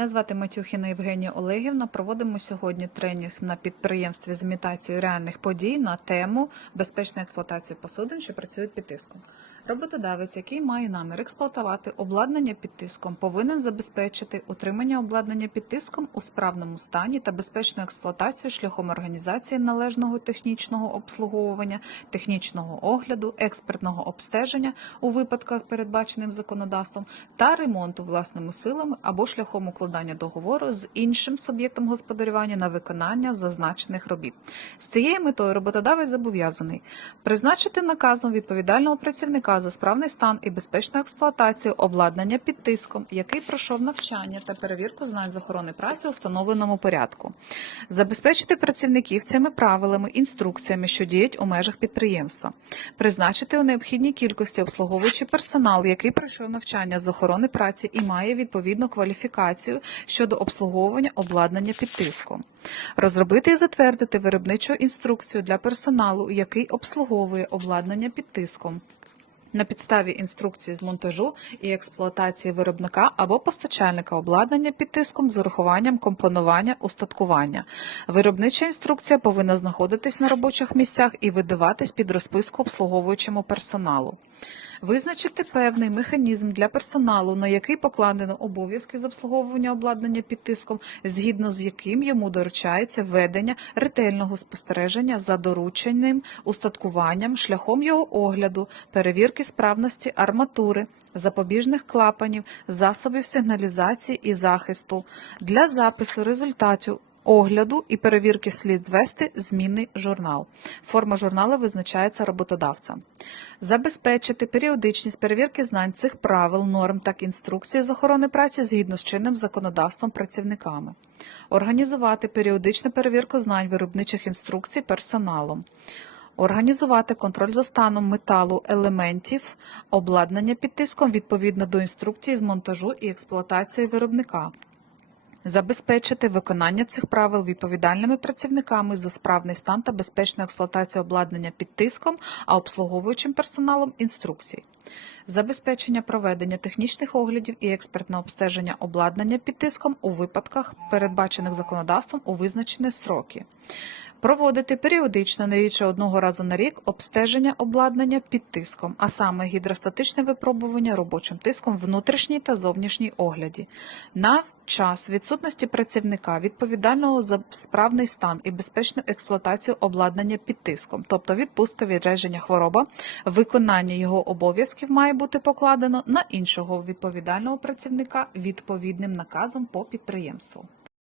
Мене звати Матюхіна Євгенія Олегівна. Проводимо сьогодні тренінг на підприємстві з імітацією реальних подій на тему безпечна експлуатація посудин, що працюють під тиском. Роботодавець, який має намір експлуатувати обладнання під тиском, повинен забезпечити утримання обладнання під тиском у справному стані та безпечну експлуатацію шляхом організації належного технічного обслуговування, технічного огляду, експертного обстеження у випадках, передбаченим законодавством, та ремонту власними силами або шляхом укладання договору з іншим суб'єктом господарювання на виконання зазначених робіт. З цією метою роботодавець зобов'язаний призначити наказом відповідального працівника за справний стан і безпечну експлуатацію обладнання під тиском, який пройшов навчання та перевірку знань з охорони праці у встановленому порядку, забезпечити працівників цими правилами, інструкціями, що діють у межах підприємства, призначити у необхідній кількості обслуговуючий персонал, який пройшов навчання з охорони праці і має відповідну кваліфікацію щодо обслуговування обладнання під тиском. Розробити і затвердити виробничу інструкцію для персоналу, який обслуговує обладнання під тиском. На підставі інструкції з монтажу і експлуатації виробника або постачальника обладнання під тиском з урахуванням компонування устаткування. Виробнича інструкція повинна знаходитись на робочих місцях і видаватись під розписку обслуговуючому персоналу. Визначити певний механізм для персоналу, на який покладено обов'язки з обслуговування обладнання під тиском, згідно з яким йому доручається ведення ретельного спостереження за дорученим устаткуванням шляхом його огляду, перевірки справності арматури, запобіжних клапанів, засобів сигналізації і захисту для запису результатів. Огляду і перевірки слід вести змінний журнал. Форма журналу визначається роботодавцем. Забезпечити періодичність перевірки знань цих правил, норм та інструкцій з охорони праці згідно з чинним законодавством працівниками. Організувати періодичну перевірку знань виробничих інструкцій персоналом. Організувати контроль за станом металу елементів обладнання під тиском відповідно до інструкції з монтажу і експлуатації виробника. Забезпечити виконання цих правил відповідальними працівниками за справний стан та безпечну експлуатацію обладнання під тиском, а обслуговуючим персоналом інструкцій. Забезпечення проведення технічних оглядів і експертне обстеження обладнання під тиском у випадках, передбачених законодавством у визначені сроки. Проводити періодично не рідше одного разу на рік обстеження обладнання під тиском, а саме гідростатичне випробування робочим тиском внутрішній та зовнішній огляді. На час відсутності працівника відповідального за справний стан і безпечну експлуатацію обладнання під тиском, тобто відпустка, відреження хвороба, виконання його обов'язків має бути покладено на іншого відповідального працівника відповідним наказом по підприємству.